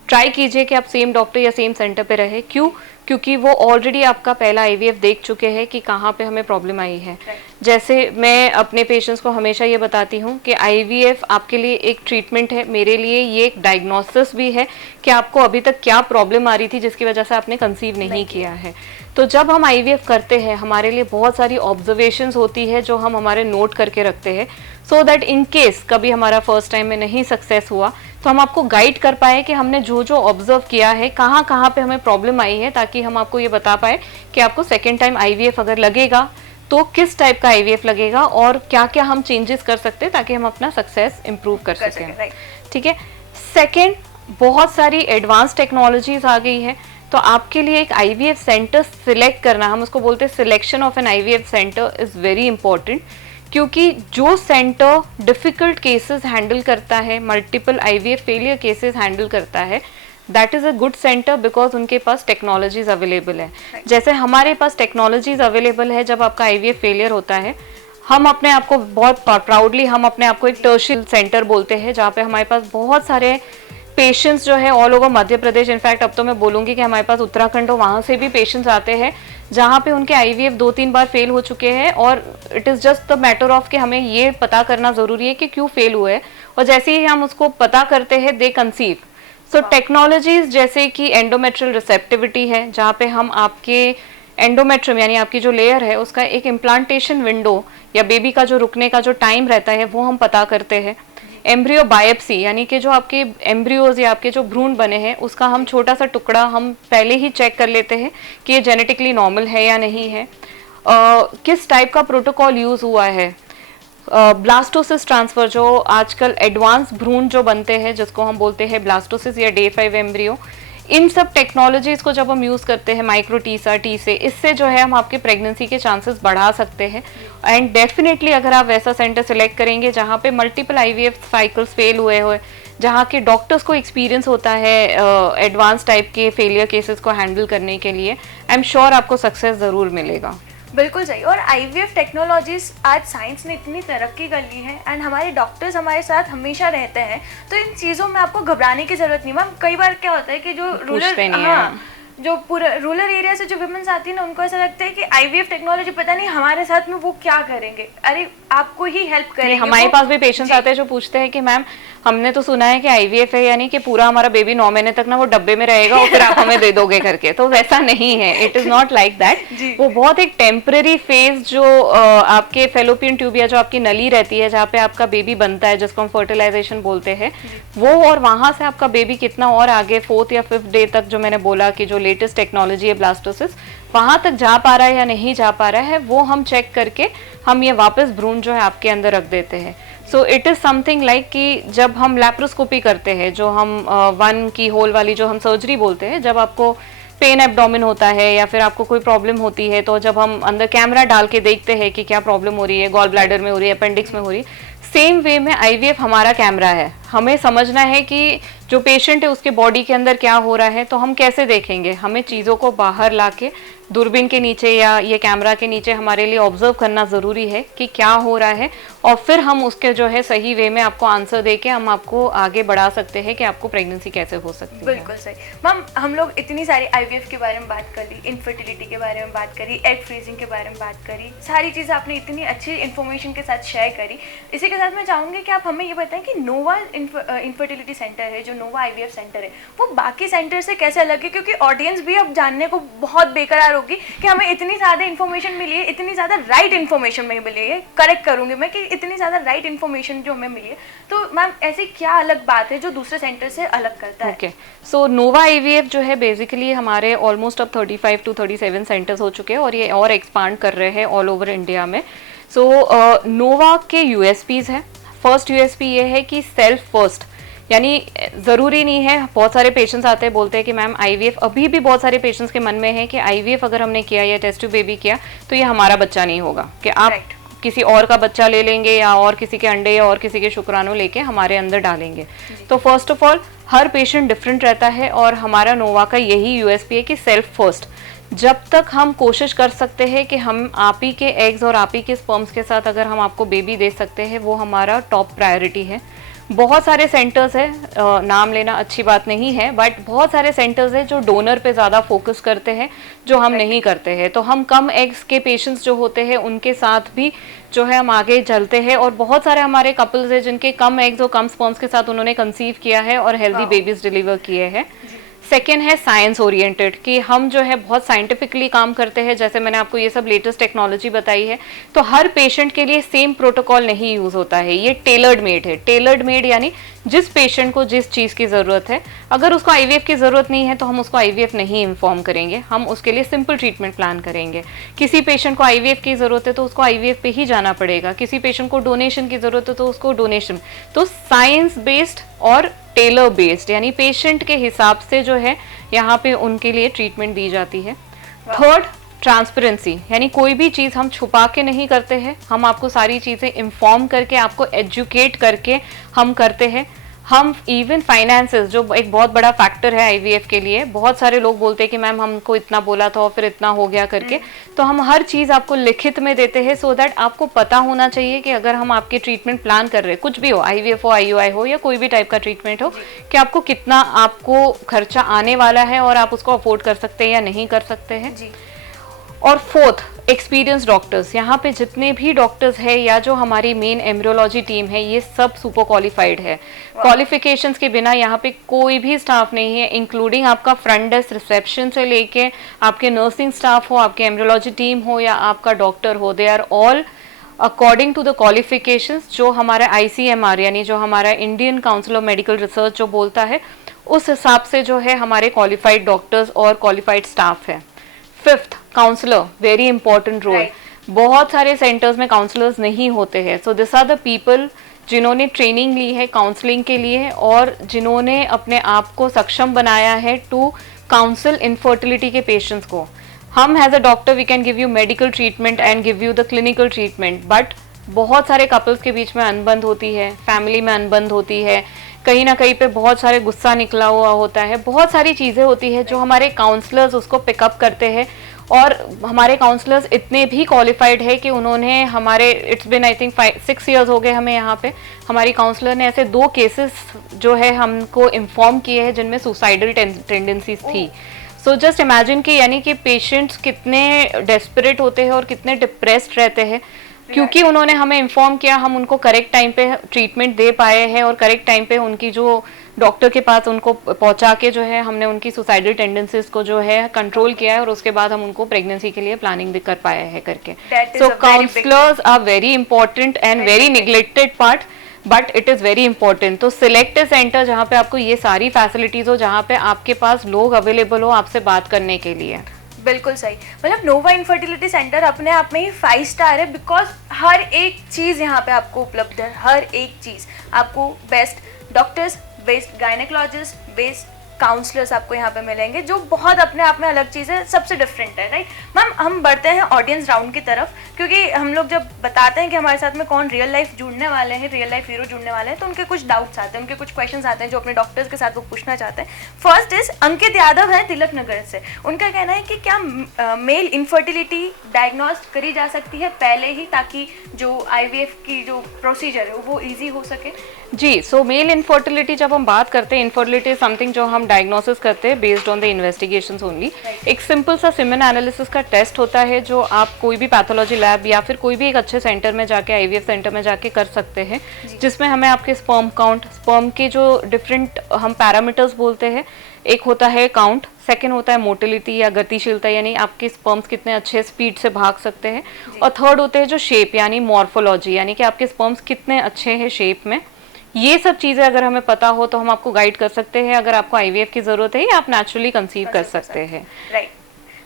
ट्राई कीजिए कि आप सेम डॉक्टर या सेम सेंटर पे रहे। क्यों? क्योंकि वो ऑलरेडी आपका पहला आईवीएफ देख चुके हैं कि कहाँ पे हमें प्रॉब्लम आई है। जैसे मैं अपने पेशेंट्स को हमेशा ये बताती हूँ कि आईवीएफ आपके लिए एक ट्रीटमेंट है, मेरे लिए ये एक डायग्नोसिस भी है कि आपको अभी तक क्या प्रॉब्लम आ रही थी जिसकी वजह से आपने कंसीव नहीं किया है। तो जब हम आईवीएफ करते हैं, हमारे लिए बहुत सारी ऑब्जर्वेशंस होती है जो हम हमारे नोट करके रखते हैं, सो दैट इन केस कभी हमारा फर्स्ट टाइम में नहीं सक्सेस हुआ तो हम आपको गाइड कर पाए कि हमने जो जो ऑब्जर्व किया है, कहाँ कहाँ पे हमें प्रॉब्लम आई है, ताकि हम आपको ये बता पाए कि आपको सेकेंड टाइम आईवीएफ अगर लगेगा तो किस टाइप का आईवीएफ लगेगा और क्या क्या हम चेंजेस कर सकते हैं ताकि हम अपना सक्सेस इंप्रूव कर सकें। ठीक है। सेकेंड, बहुत सारी एडवांस टेक्नोलॉजीज आ गई है, तो आपके लिए एक आईवीएफ सेंटर सिलेक्ट करना, हम उसको बोलते हैं selection of N IVF centre is very important, क्योंकि जो सेंटर डिफ़िकल्ट केसेस हैंडल करता है, multiple IVF failure cases handle करता है, that is a good centre because उनके पास टेक्नोलॉजीज अवेलेबल है। जैसे हमारे पास टेक्नोलॉजीज अवेलेबल है, जब आपका आईवीएफ फेलियर होता है, हम अपने आप को बहुत प्राउडली हम अपने आप को एक टर्शियल सेंटर बोलते हैं, जहाँ पे हमारे पास बहुत सारे पेशेंट्स जो है all over Madhya Pradesh, in fact अब तो मैं बोलूँगी कि हमारे पास उत्तराखंड और वहाँ से भी पेशेंट्स आते हैं जहाँ पे उनके आईवीएफ 2-3 बार फेल हो चुके हैं, और it is just the matter of कि हमें ये पता करना ज़रूरी है कि क्यों फेल हुए, और जैसे ही हम उसको पता करते हैं दे कंसीव। सो टेक्नोलॉजीज जैसे कि एंडोमेट्रियल रिसेप्टिविटी है, जहाँ पे हम आपके एंडोमेट्रियम यानी आपकी जो लेयर है उसका एक इम्प्लांटेशन विंडो या बेबी का जो रुकने का जो टाइम रहता है वो हम पता करते हैं। एम्ब्रियो बायोप्सी यानी कि जो आपके एम्ब्रियोज या आपके जो भ्रूण बने हैं उसका हम छोटा सा टुकड़ा हम पहले ही चेक कर लेते हैं कि ये जेनेटिकली नॉर्मल है या नहीं है। किस टाइप का प्रोटोकॉल यूज़ हुआ है। ब्लास्टोसिस ट्रांसफर, जो आजकल एडवांस भ्रूण जो बनते हैं जिसको हम बोलते हैं ब्लास्टोसिस या डे 5 एम्ब्रियो, इन सब टेक्नोलॉजीज को जब हम यूज़ करते हैं माइक्रो टीसा टी से, इससे जो है हम आपके प्रेगनेंसी के चांसेस बढ़ा सकते हैं। एंड डेफिनेटली अगर आप वैसा सेंटर सेलेक्ट करेंगे जहाँ पे मल्टीपल आईवीएफ साइकिल्स फेल हुए जहाँ के डॉक्टर्स को एक्सपीरियंस होता है एडवांस टाइप के फेलियर केसेस को हैंडल करने के लिए, आई एम श्योर आपको सक्सेस ज़रूर मिलेगा। बिल्कुल सही। और आईवीएफ टेक्नोलॉजीज आज साइंस ने इतनी तरक्की कर ली है एंड हमारे डॉक्टर्स हमारे साथ हमेशा रहते हैं, तो इन चीज़ों में आपको घबराने की ज़रूरत नहीं। मैम कई बार क्या होता है कि जो जो पूरा रूरल एरिया से जो विमेंस आती है ना, उनको ऐसा लगता है कि आईवीएफ टेक्नोलॉजी पता नहीं हमारे साथ में वो क्या करेंगे, अरे आपको ही हेल्प करेंगे। हमारे पास भी पेशेंट्स आते हैं जो पूछते हैं कि मैम हमने तो सुना है कि आईवीएफ है यानी कि पूरा हमारा बेबी 9 महीने तक ना वो डब्बे में रहेगा और फिर आप हमें दे दोगे करके, तो वैसा नहीं है, it is not like that. वो बहुत एक टेम्पररी फेज जो आपके फेलोपियन ट्यूब या जो आपकी नली रहती है जहाँ पे आपका बेबी बनता है, जिसको हम फर्टिलाइजेशन बोलते हैं, वो, और वहां से आपका बेबी कितना और आगे 4th या 5th डे तक जो मैंने बोला कि जो लेटेस्ट टेक्नोलॉजी है ब्लास्टोसिस, वहां तक जा पा रहा है या नहीं जा पा रहा है, वो हम चेक करके हम ये वापस भ्रूण जो है आपके अंदर रख देते हैं। So it is something like कि जब हम लैप्रोस्कोपी करते हैं, जो हम 1 की होल वाली जो हम सर्जरी बोलते हैं, जब आपको पेन एब्डोमेन होता है या फिर आपको कोई प्रॉब्लम होती है, तो जब हम अंदर कैमरा डाल के देखते हैं कि क्या प्रॉब्लम हो रही है, गॉल ब्लैडर में हो रही है, अपेंडिक्स में हो रही है, सेम वे में आईवीएफ हमारा कैमरा है। हमें समझना है कि जो पेशेंट है उसके बॉडी के अंदर क्या हो रहा है, तो हम कैसे देखेंगे, हमें चीज़ों को बाहर लाके दूरबीन के नीचे या ये कैमरा के नीचे हमारे लिए ऑब्जर्व करना ज़रूरी है कि क्या हो रहा है, और फिर हम उसके जो है सही वे में आपको आंसर दे के हम आपको आगे बढ़ा सकते हैं कि आपको प्रेगनेंसी कैसे हो सकती है। बिल्कुल सही। मैम हम लोग इतनी सारी आईवीएफ के बारे में बात कर ली, इनफर्टिलिटी के बारे में बात करी, एग फ्रीजिंग के बारे में बात करी, सारी चीज़ें आपने इतनी अच्छी इन्फॉर्मेशन के साथ शेयर करी। इसी के साथ मैं चाहूँगी कि आप हमें ये बताएं कि नोवा इनफर्टिलिटी सेंटर है, जो नोवा आईवीएफ सेंटर है, वो बाकी सेंटर से कैसे अलग है, क्योंकि ऑडियंस भी अब जानने को बहुत बेकरार होगी कि हमें इतनी ज़्यादा इन्फॉर्मेशन मिली है, इतनी ज़्यादा राइट इन्फॉर्मेशन में मिली है, करेक्ट करूँगी मैं कि इतनी ज़्यादा राइट इन्फॉर्मेशन जो हमें मिली है, तो मैम ऐसी क्या अलग बात है जो दूसरे सेंटर से अलग करता है? ओके, सो नोवा आईवीएफ जो है बेसिकली हमारे ऑलमोस्ट अब 35 to 37 सेंटर्स हो चुके हैं और ये और एक्सपांड कर रहे हैं ऑल ओवर इंडिया में। सो नोवा के यूएसपीज है। फर्स्ट यूएसपी ये है कि सेल्फ फर्स्ट, यानी ज़रूरी नहीं है, बहुत सारे पेशेंट्स आते हैं बोलते हैं कि मैम आईवीएफ, अभी भी बहुत सारे पेशेंट्स के मन में है कि आईवीएफ अगर हमने किया या टेस्ट ट्यूब बेबी किया तो ये हमारा बच्चा नहीं होगा, कि आप किसी और का बच्चा ले लेंगे या और किसी के अंडे या और किसी के शुक्राणु लेके हमारे अंदर डालेंगे। तो first of all her patient different रहता है और हमारा नोवा का यही यूएसपी है कि सेल्फ फर्स्ट। जब तक हम कोशिश कर सकते हैं कि हम आप ही के एग्स और आप ही के स्पर्म्स के साथ अगर हम आपको बेबी दे सकते हैं, वो हमारा टॉप प्रायोरिटी है। बहुत सारे सेंटर्स हैं, नाम लेना अच्छी बात नहीं है, बट बहुत सारे सेंटर्स हैं जो डोनर पे ज़्यादा फोकस करते हैं, जो हम नहीं करते हैं। तो हम कम एग्स के पेशेंट्स जो होते हैं उनके साथ भी जो है हम आगे चलते हैं, और बहुत सारे हमारे कपल्स हैं जिनके कम एग्स और कम स्पर्म्स के साथ उन्होंने कंसीव किया है और हेल्दी बेबीज डिलीवर किए हैं। सेकेंड है साइंस ओरिएंटेड, कि हम जो है बहुत साइंटिफिकली काम करते हैं, जैसे मैंने आपको ये सब लेटेस्ट टेक्नोलॉजी बताई है। तो हर पेशेंट के लिए सेम प्रोटोकॉल नहीं यूज होता है, ये टेलर्ड मेड है। टेलर्ड मेड यानी जिस पेशेंट को जिस चीज़ की ज़रूरत है, अगर उसको आईवीएफ की ज़रूरत नहीं है तो हम उसको आईवीएफ नहीं इन्फॉर्म करेंगे, हम उसके लिए सिंपल ट्रीटमेंट प्लान करेंगे। किसी पेशेंट को आईवीएफ की ज़रूरत है तो उसको आईवीएफ पे ही जाना पड़ेगा, किसी पेशेंट को डोनेशन की ज़रूरत है तो उसको डोनेशन। तो साइंस बेस्ड और टेलर बेस्ड, यानी पेशेंट के हिसाब से जो है यहाँ पे उनके लिए ट्रीटमेंट दी जाती है। थर्ड, ट्रांसपेरेंसी, यानी कोई भी चीज़ हम छुपा के नहीं करते हैं, हम आपको सारी चीज़ें इन्फॉर्म करके, आपको एजुकेट करके हम करते हैं। हम इवन फाइनेंसेस, जो एक बहुत बड़ा फैक्टर है आईवीएफ के लिए, बहुत सारे लोग बोलते हैं कि मैम हमको इतना बोला था और फिर इतना हो गया करके, तो हम हर चीज़ आपको लिखित में देते हैं, सो दैट आपको पता होना चाहिए कि अगर हम आपके ट्रीटमेंट प्लान कर रहे हैं, कुछ भी हो, आईवीएफ हो, आईयूआई हो, या कोई भी टाइप का ट्रीटमेंट हो, कि आपको कितना आपको खर्चा आने वाला है और आप उसको अफोर्ड कर सकते हैं या नहीं कर सकते हैं जी। और फोर्थ, एक्सपीरियंस डॉक्टर्स। यहाँ पे जितने भी डॉक्टर्स हैं या जो हमारी मेन एम्ब्रियोलॉजी टीम है, ये सब सुपर क्वालिफाइड है। क्वालिफिकेशंस के बिना यहाँ पे कोई भी स्टाफ नहीं है, इंक्लूडिंग आपका फ्रंट डेस्क, रिसेप्शन से लेके आपके नर्सिंग स्टाफ हो, आपके एम्ब्रियोलॉजी टीम हो या आपका डॉक्टर हो, they are all according to the qualifications जो हमारा ICMR यानी जो हमारा Indian council of medical research जो बोलता है, उस हिसाब से जो है हमारे क्वालिफाइड डॉक्टर्स और क्वालिफाइड स्टाफ है। Fifth, counsellor, very important role. बहुत सारे सेंटर्स में काउंसलर्स नहीं होते हैं, so this are the people जिन्होंने ट्रेनिंग ली है काउंसलिंग के लिए और जिन्होंने अपने आप को सक्षम बनाया है टू काउंसिल इनफर्टिलिटी के पेशेंट्स को। हम as a doctor we can give you medical treatment and give you the clinical treatment, but बहुत सारे कपल्स के बीच में अनबन होती है, फैमिली में अनबन होती है, कहीं ना कहीं पे बहुत सारे गुस्सा निकला हुआ होता है, बहुत सारी चीज़ें होती है जो हमारे काउंसलर्स उसको पिकअप करते हैं। और हमारे काउंसलर्स इतने भी क्वालिफाइड है कि उन्होंने हमारे, it's been I think 5-6 years हो गए हमें यहाँ पे, हमारी काउंसलर ने ऐसे 2 केसेस जो है हमको इन्फॉर्म किए हैं जिनमें सुसाइडल टेंडेंसीज थी। सो जस्ट इमेजिन कि यानी कि पेशेंट्स कितने डेस्परेट होते हैं और कितने डिप्रेस्ड रहते हैं, क्योंकि उन्होंने हमें इन्फॉर्म किया, हम उनको करेक्ट टाइम पे ट्रीटमेंट दे पाए हैं और करेक्ट टाइम पे उनकी जो डॉक्टर के पास उनको पहुंचा के जो है हमने उनकी सुसाइडल टेंडेंसीज को जो है कंट्रोल किया है और उसके बाद हम उनको प्रेगनेंसी के लिए प्लानिंग भी कर पाए हैं करके। So counsellors are very important and very neglected part, but it is very important. तो सिलेक्ट ए सेंटर जहाँ पे आपको ये सारी फैसिलिटीज हो, जहाँ पे आपके पास लोग अवेलेबल हो आपसे बात करने के लिए। बिल्कुल सही, मतलब नोवा इनफर्टिलिटी सेंटर अपने आप में ही 5 स्टार है, बिकॉज हर एक चीज़ यहाँ पे आपको उपलब्ध है, हर एक चीज़ आपको, best doctors, best gynaecologist, best counsellors आपको यहाँ पे मिलेंगे, जो बहुत अपने आप में अलग चीज़ है, सबसे डिफरेंट है, राइट मैम। हम बढ़ते हैं ऑडियंस राउंड की तरफ, क्योंकि हम लोग जब बताते हैं कि हमारे साथ में कौन रियल लाइफ जुड़ने वाले हैं, रियल लाइफ हीरो जुड़ने वाले हैं, तो उनके कुछ डाउट्स आते हैं, उनके कुछ क्वेश्चंस आते हैं जो अपने डॉक्टर्स के साथ वो पूछना चाहते हैं। फर्स्ट इज अंकित यादव है तिलक नगर से, उनका कहना है कि क्या मेल इनफर्टिलिटी डायग्नोज करी जा सकती है पहले ही, ताकि जो IVF की जो प्रोसीजर है वो ईजी हो सके? जी, सो मेल इनफर्टिलिटी जब हम बात करते हैं, इनफर्टिलिटी इज समथिंग जो हम डायग्नोसिस करते हैं based on the investigations only. एक सिंपल सा सीमेन एनालिसिस का टेस्ट होता है जो आप कोई भी पैथोलॉजी लैब या फिर कोई भी एक अच्छे सेंटर में जाके, IVF सेंटर में जाके कर सकते हैं, जिसमें हमें आपके स्पर्म काउंट, स्पर्म के जो डिफरेंट हम पैरामीटर्स बोलते हैं, एक होता है काउंट, सेकेंड होता है मोटिलिटी या गतिशीलता, यानी आपके स्पर्म्स कितने अच्छे स्पीड से भाग सकते हैं, और थर्ड होते हैं जो शेप यानी मॉर्फोलॉजी, यानी कि आपके स्पर्म्स कितने अच्छे हैं शेप में। ये सब चीज़ें अगर हमें पता हो तो हम आपको गाइड कर सकते हैं अगर आपको IVF की ज़रूरत है या आप नेचुरली कंसीव कर सकते हैं। राइट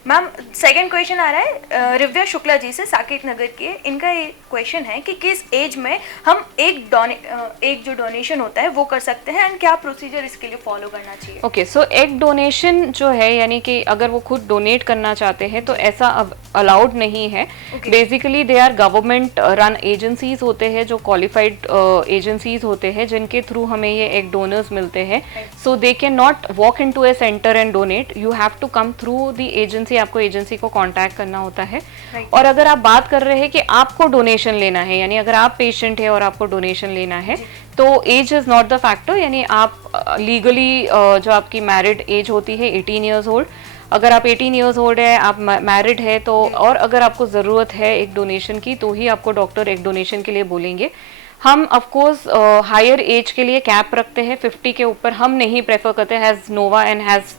मैम, सेकंड क्वेश्चन आ रहा है रिव्या शुक्ला जी से, साकेत नगर के। इनका ये क्वेश्चन है कि किस एज में हम एक जो डोनेशन होता है वो कर सकते हैं, एंड क्या प्रोसीजर इसके लिए फॉलो करना चाहिए? ओके, सो एग डोनेशन जो है, यानी कि अगर वो खुद डोनेट करना चाहते हैं तो ऐसा अलाउड नहीं है। Basically they are government run agencies होते हैं, जो क्वालिफाइड एजेंसीज होते हैं, जिनके थ्रू हमें ये एग डोनर्स मिलते हैं। So they can not walk into a centre and donate, you have to come through the agency, आपको एजेंसी को कांटेक्ट करना होता है। और अगर आप बात कर रहे हैं कि आपको डोनेशन लेना है, यानी अगर आप पेशेंट है और आपको डोनेशन लेना है, तो age is not the factor, यानी आप लीगली जो आपकी मैरिड एज होती है 18 ईयर्स ओल्ड, अगर आप 18 ईयर्स ओल्ड है, आप मैरिड है तो, और अगर आपको ज़रूरत है एक डोनेशन की, तो ही आपको डॉक्टर एक डोनेशन के लिए बोलेंगे। हम ऑफ कोर्स हायर एज के लिए कैप रखते हैं, 50 के ऊपर हम नहीं प्रेफर करते, has Nova and has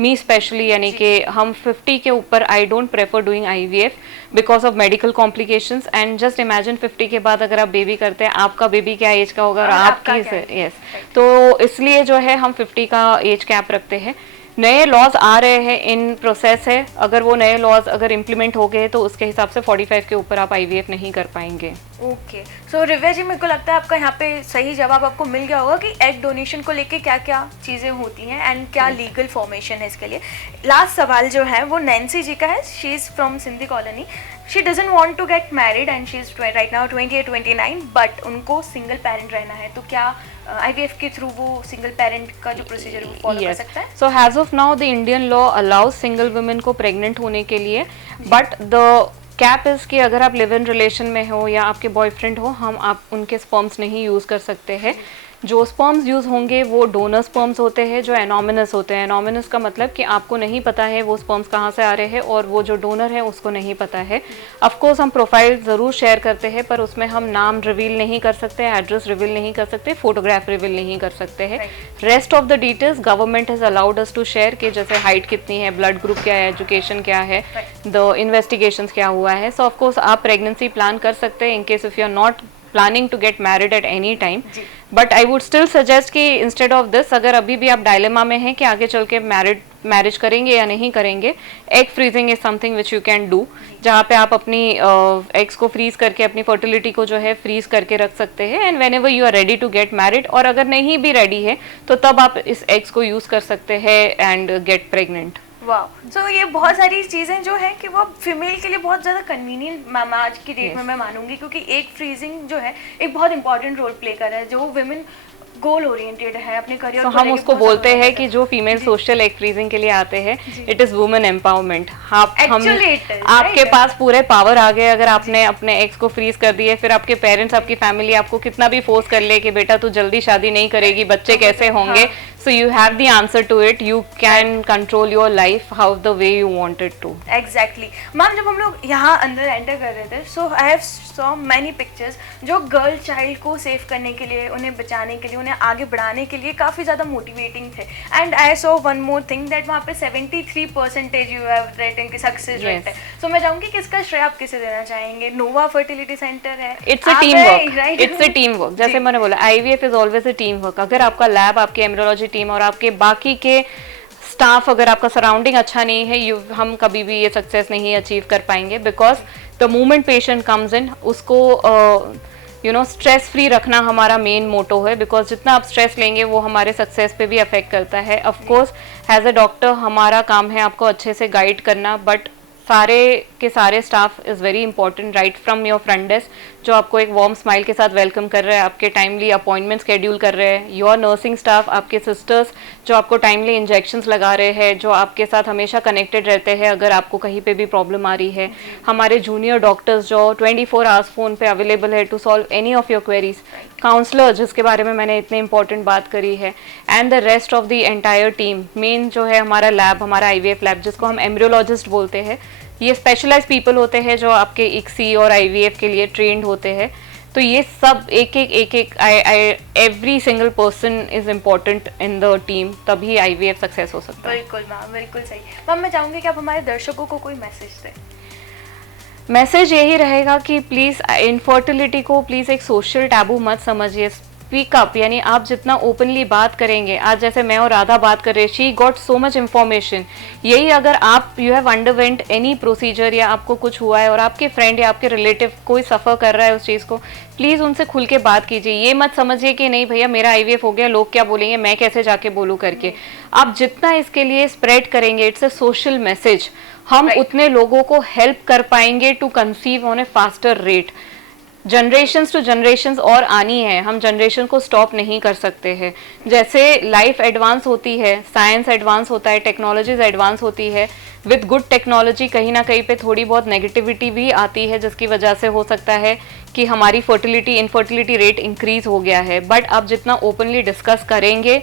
me specially, यानी कि हम 50 के ऊपर I don't prefer doing IVF because of medical complications. And just imagine 50 के बाद अगर आप बेबी करते हैं, आपका बेबी क्या एज का होगा और आपकी, यस, तो इसलिए जो है हम 50 का एज कैप रखते हैं। नए लॉज आ रहे हैं, इन प्रोसेस है, अगर वो नए लॉज अगर इम्प्लीमेंट हो गए तो उसके हिसाब से 45 के ऊपर आप IVF नहीं कर पाएंगे। ओके, सो रिव्या जी, मेरे को लगता है आपका यहाँ पे सही जवाब आपको मिल गया होगा कि एग डोनेशन को लेके क्या क्या चीज़ें होती हैं एंड क्या लीगल फॉर्मेशन है इसके लिए। लास्ट सवाल जो है वो नैन्सी जी का है, she is from Sindhi colony. She doesn't want to get married and she is right now 28-29, but उनको सिंगल पेरेंट रहना है, तो क्या IVF के थ्रू वो सिंगल पेरेंट का जो प्रोसीजर वो फॉलो कर सकता है? So has of now the Indian law allows single women को प्रेग्नेंट होने के लिए, बट द कैप इज कि अगर आप लिव इन रिलेशन में हो या आपके बॉयफ्रेंड हो, आप उनके स्पर्म्स नहीं यूज़ कर सकते हैं। जो स्पर्म्स यूज़ होंगे वो डोनर स्पर्म्स होते हैं जो एनोमिनस होते हैं। एनोमिनस का मतलब कि आपको नहीं पता है वो स्पर्म्स कहाँ से आ रहे हैं और वो जो डोनर है उसको नहीं पता है। ऑफकोर्स हम प्रोफाइल ज़रूर शेयर करते हैं, पर उसमें हम नाम रिवील नहीं कर सकते, एड्रेस रिवील नहीं कर सकते, फोटोग्राफ रिवील नहीं कर सकते हैं। Rest of the details government has allowed us to share, कि जैसे हाइट कितनी है, ब्लड ग्रुप क्या है, एजुकेशन क्या है, द इन्वेस्टिगेशन क्या हुआ है। सो ऑफकोर्स आप प्रेगनेंसी प्लान कर सकते हैं in case if you are not planning to get married at any time, but I would still suggest कि instead of this, अगर अभी भी आप डायलेमा में हैं कि आगे चल के मैरिज करेंगे या नहीं करेंगे, egg freezing is something which you can do, जहाँ पे आप अपनी एग्स को फ्रीज करके अपनी फर्टिलिटी को जो है फ्रीज करके रख सकते हैं, and whenever you are ready to get married, और अगर नहीं भी रेडी है तो तब आप इस एग्स को यूज कर सकते हैं एंड गेट प्रेग्नेंट। वाह, सो ये बहुत सारी चीज़ें जो है कि वो फीमेल के लिए बहुत ज़्यादा कन्वीनियंट मैम आज की डेट में मैं मानूंगी, क्योंकि एक फ्रीजिंग जो है एक बहुत इंपॉर्टेंट रोल प्ले कर रहा है, जो वुमेन गोल ओरिएंटेड है अपने करियर को हम उसको बोलते हैं कि जो फीमेल सोशल एग फ्रीजिंग के लिए आते हैं, इट इज वुमेन एम्पावरमेंट। आपके पास पूरे पावर आ गए अगर आपने अपने एग्स को फ्रीज कर दिए, फिर आपके पेरेंट्स, आपकी फैमिली आपको कितना भी फोर्स कर ले कि बेटा तू जल्दी शादी नहीं करेगी, बच्चे कैसे होंगे, so you have the answer to it, you can control your life how the way you want it to। Exactly, ma'am जब हम लोग यहाँ अंदर एंटर कर रहे थे, so I have saw many pictures जो गर्ल चाइल्ड को सेव करने के लिए, उन्हें बचाने के लिए, उन्हें आगे बढ़ाने के लिए काफ़ी ज़्यादा मोटिवेटिंग थे। And I saw one more thing that वहाँ पे 73% यू हैव रेटिंग की सक्सेस रेट है। सो मैं चाहूँगी कि इसका श्रेय आप किसे देना चाहेंगे? नोवा फर्टिलिटी सेंटर है, it's a team work, it's a team work. जैसे मैंने बोला IVF is always a team work. अगर आपका लैब, आपकी एम्ब्रियोलॉजी टीम और आपके बाकी के स्टाफ, अगर आपका सराउंडिंग अच्छा नहीं है, हम कभी भी ये सक्सेस नहीं अचीव कर पाएंगे, because the moment patient comes in, उसको स्ट्रेस फ्री रखना हमारा मेन मोटो है, बिकॉज जितना आप स्ट्रेस लेंगे वो हमारे सक्सेस पे भी अफेक्ट करता है। Of course as a doctor हमारा काम है आपको अच्छे से गाइड करना, बट सारे के सारे staff is very important, right from your front desk जो आपको एक वार्म स्माइल के साथ वेलकम कर रहे हैं, आपके टाइमली अपॉइंटमेंट शेड्यूल कर रहे हैं, योर नर्सिंग स्टाफ, आपके सिस्टर्स जो आपको टाइमली इंजेक्शंस लगा रहे हैं, जो आपके साथ हमेशा कनेक्टेड रहते हैं अगर आपको कहीं पे भी प्रॉब्लम आ रही है, हमारे जूनियर डॉक्टर्स जो 24 आवर्स फ़ोन पे अवेलेबल है to solve any of your queries, counsellor जिसके बारे में मैंने इतने इंपॉर्टेंट बात करी है, and the rest of the entire team. Main जो है हमारा लैब, हमारा IVF लैब जिसको हम एम्ब्रियोलॉजिस्ट बोलते हैं, ये स्पेशलाइज पीपल होते हैं जो आपके ICSI और IVF के लिए ट्रेंड होते हैं। तो ये सब एक एक every single person is important in the team, तभी IVF सक्सेस हो सकता है। बिल्कुल मैम, बिल्कुल सही। मैम मैं चाहूँगी कि आप हमारे दर्शकों को कोई मैसेज दें। मैसेज यही रहेगा कि प्लीज़ इनफर्टिलिटी को प्लीज़ एक सोशल टैबू मत समझिए, स्पीक अप, यानी आप जितना ओपनली बात करेंगे, आज जैसे मैं और राधा बात कर रहे हैं, she got so much information, यही अगर आप you have underwent any procedure या आपको कुछ हुआ है और आपके फ्रेंड या आपके रिलेटिव कोई सफ़र कर रहा है उस चीज़ को, प्लीज़ उनसे खुल के बात कीजिए। ये मत समझिए कि नहीं भैया मेरा IVF हो गया, लोग क्या बोलेंगे, मैं कैसे जाके बोलूँ करके। आप जितना इसके लिए स्प्रेड करेंगे, इट्स अ सोशल मैसेज, हम उतने लोगों को हेल्प कर पाएंगे to conceive on a faster rate. Generations to generations और आनी है, हम जनरेशन को स्टॉप नहीं कर सकते हैं। जैसे लाइफ एडवांस होती है, साइंस एडवांस होता है, टेक्नोलॉजीज एडवांस होती है, विद गुड टेक्नोलॉजी कहीं ना कहीं पे थोड़ी बहुत नेगेटिविटी भी आती है, जिसकी वजह से हो सकता है कि हमारी इनफर्टिलिटी रेट इंक्रीज हो गया है। बट आप जितना ओपनली डिस्कस करेंगे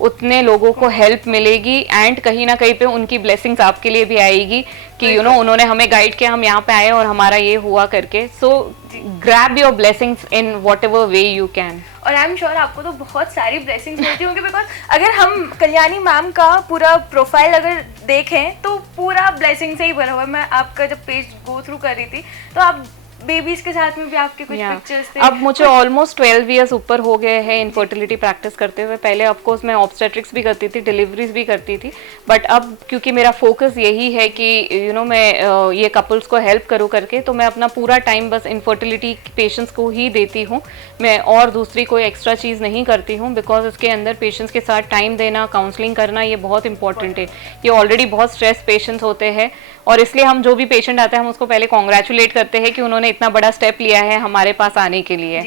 उतने लोगों को हेल्प मिलेगी एंड कहीं ना कहीं पे उनकी ब्लेसिंग्स आपके लिए भी आएगी कि यू नो उन्होंने हमें गाइड किया, हम यहाँ पे आए और हमारा ये हुआ करके. सो grab your blessings in what ever way you can. और आई एम श्योर आपको तो बहुत सारी ब्लेसिंग्स मिलती होंगी, बिकॉज अगर हम कल्याणी मैम का पूरा प्रोफाइल अगर देखें तो पूरा ब्लेसिंग से ही भरा हुआ है. मैं आपका जब पेज गो थ्रू कर रही थी तो आप बेबीज के साथ में भी आपके कुछ पिक्चर्स थे. अब मुझे ऑलमोस्ट 12 इयर्स ऊपर हो गए हैं इनफर्टिलिटी प्रैक्टिस करते हुए. पहले ऑफकोर्स मैं ऑब्स्टेट्रिक्स भी करती थी, डिलीवरीज भी करती थी, बट अब क्योंकि मेरा फोकस यही है कि यू नो मैं ये कपल्स को हेल्प करूँ करके, तो मैं अपना पूरा टाइम बस इनफर्टिलिटी पेशेंट्स को ही देती हूँ. मैं और दूसरी कोई एक्स्ट्रा चीज़ नहीं करती हूँ, बिकॉज इसके अंदर पेशेंट्स के साथ टाइम देना, काउंसलिंग करना, ये बहुत इंपॉर्टेंट है. ये ऑलरेडी बहुत स्ट्रेस पेशेंट्स होते हैं और इसलिए हम जो भी पेशेंट आते हैं हम उसको पहले कॉन्ग्रेचुलेट करते हैं कि उन्होंने इतना बड़ा स्टेप लिया है हमारे पास आने के लिए.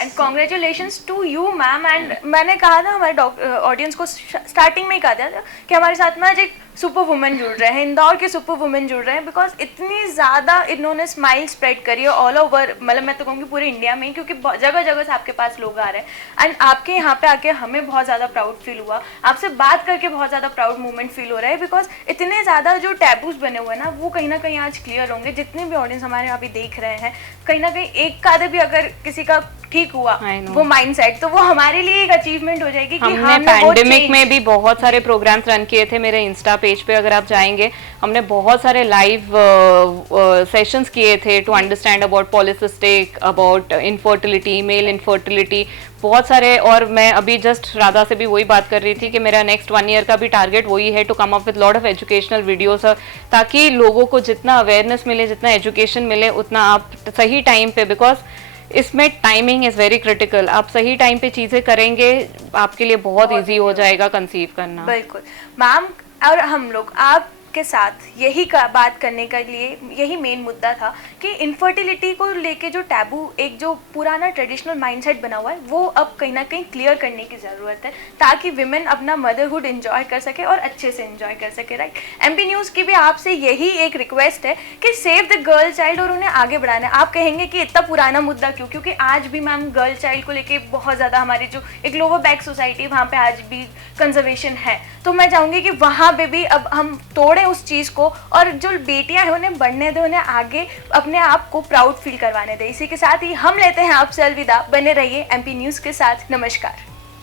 And congratulations to you ma'am. And मैंने कहा था हमारे ऑडियंस को स्टार्टिंग में ही कहा था कि हमारे साथ में आज एक सुपर वुमेन जुड़ रहे हैं, इंदौर के सुपर वुमेन जुड़ रहे हैं, बिकॉज इतनी ज़्यादा इन्होंने स्माइल स्प्रेड करी है ऑल ओवर, मतलब मैं तो कहूँगी पूरे इंडिया में, क्योंकि जगह जगह से आपके पास लोग आ रहे हैं. एंड आपके यहाँ पे आके हमें बहुत ज़्यादा प्राउड फील हुआ, आपसे बात करके बहुत ज़्यादा प्राउड मोमेंट फील हो रहा है, बिकॉज इतने ज़्यादा जो टैबूज बने हुए हैं ना वो कहीं ना कहीं आज क्लियर होंगे. जितने भी ऑडियंस हमारे अभी देख रहे हैं, कहीं ना कहीं एक का भी अगर किसी का ठीक हुआ वो माइंडसेट, तो वो हमारे लिए एक अचीवमेंट हो जाएगी कि हमने पैंडेमिक में भी बहुत सारे प्रोग्राम्स रन किए थे. मेरे इंस्टा पेज पे अगर आप जाएंगे, हमने बहुत सारे लाइव सेशंस किए थे to understand about polycystic, about infertility, male infertility, बहुत सारे. और मैं अभी जस्ट राधा से भी वही बात कर रही थी कि मेरा नेक्स्ट 1 ईयर का भी टारगेट वही है, to come up with lot of educational videos, ताकि लोगों को जितना अवेयरनेस मिले, जितना एजुकेशन मिले, उतना आप सही टाइम पे, बिकॉज इसमें टाइमिंग इज़ वेरी क्रिटिकल. आप सही टाइम पे चीज़ें करेंगे आपके लिए बहुत ईजी हो जाएगा कंसीव करना. बिल्कुल मैम. और हम लोग आपके साथ यही बात करने के लिए यही मेन मुद्दा था कि इनफर्टिलिटी को लेके जो टैबू, एक जो पुराना ट्रेडिशनल माइंडसेट बना हुआ है, वो अब कहीं ना कहीं क्लियर करने की ज़रूरत है, ताकि विमेन अपना मदरहुड एंजॉय कर सके और अच्छे से एंजॉय कर सके. राइट. एमपी न्यूज़ की भी आपसे यही एक रिक्वेस्ट है कि सेव द गर्ल चाइल्ड और उन्हें आगे बढ़ाना है. आप कहेंगे कि इतना पुराना मुद्दा क्यों? क्योंकि आज भी मैम गर्ल चाइल्ड को लेके बहुत ज़्यादा हमारी जो एक लोअर बैक सोसाइटी, वहाँ पे आज भी कंजर्वेशन है. तो मैं चाहूँगी कि वहाँ पे भी अब हम तोड़ें उस चीज़ को, और जो बेटियां हैं उन्हें बढ़ने दें, उन्हें आगे अपने आप को प्राउड फील करवाने दें. इसी के साथ ही हम लेते हैं आपसे अलविदा. बने रहिए एमपी न्यूज़ के साथ. नमस्कार.